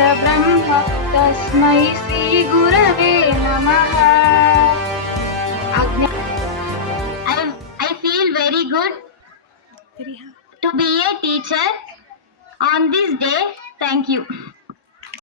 परब्रह्म तस्मै श्री गुरवे नमः. I feel very good to be a teacher on this day. Thank you.